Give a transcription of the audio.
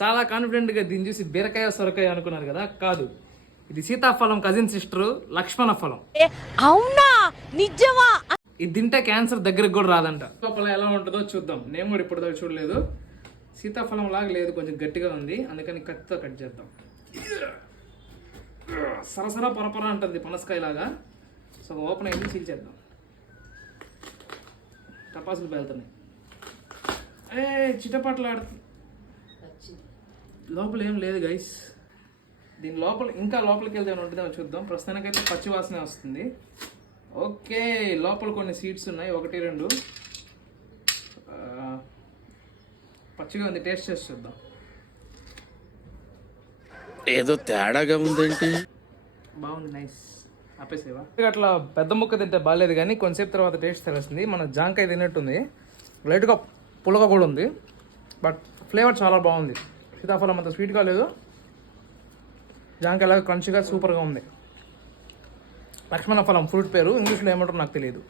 చాలా కాన్ఫిడెంట్గా దీన్ని చూసి బీరకాయ సొరకాయ అనుకున్నారు కదా, కాదు. ఇది సీతాఫలం కజిన్ సిస్టర్ లక్ష్మణ ఫలం. అవునా, నిజమా? ఇది తింటే క్యాన్సర్ దగ్గరకు కూడా రాదంట. సీతాఫలం ఎలా ఉంటుందో చూద్దాం. నేను కూడా ఇప్పుడు దాకా చూడలేదు. సీతాఫలం లాగా లేదు, కొంచెం గట్టిగా ఉంది, అందుకని కత్తితో కట్ చేద్దాం. సరసర పరపర అంటుంది పనసకాయ లాగా. సో ఓపెన్ అయింది, సీల్ చేద్దాం. టపాసులు పేలుతున్నాయి. చిటపట్లు ఆడుతుంది. లోపల ఏం లేదు గైస్. దీని లోపల ఇంకా లోపలికి వెళ్తే ఉంటుందేమో చూద్దాం. ప్రస్తుతానికైతే పచ్చి వాసనే వస్తుంది. ఓకే, లోపల కొన్ని సీడ్స్ ఉన్నాయి, 1, 2 పచ్చిగా ఉంది. టేస్ట్ చేసి చూద్దాం. ఏదో తేడాగా ఉందేంటి? బాగుంది, నైస్. ఆపేసేవా? అట్లా పెద్ద ముక్క తింటే బాగాలేదు, కానీ కొంతసేపు తర్వాత టేస్ట్ తెలుస్తుంది. మన జాంకాయ తిన్నట్టుంది, లైట్గా పుల్లగా కూడా ఉంది, బట్ ఫ్లేవర్ చాలా బాగుంది. సీతాఫలం అంత స్వీట్గా లేదు, జాంకాయ లాగా క్రంచిగా సూపర్గా ఉంది. లక్ష్మణ ఫలం ఫ్రూట్ పేరు ఇంగ్లీష్లో ఏమంటారో నాకు తెలియదు.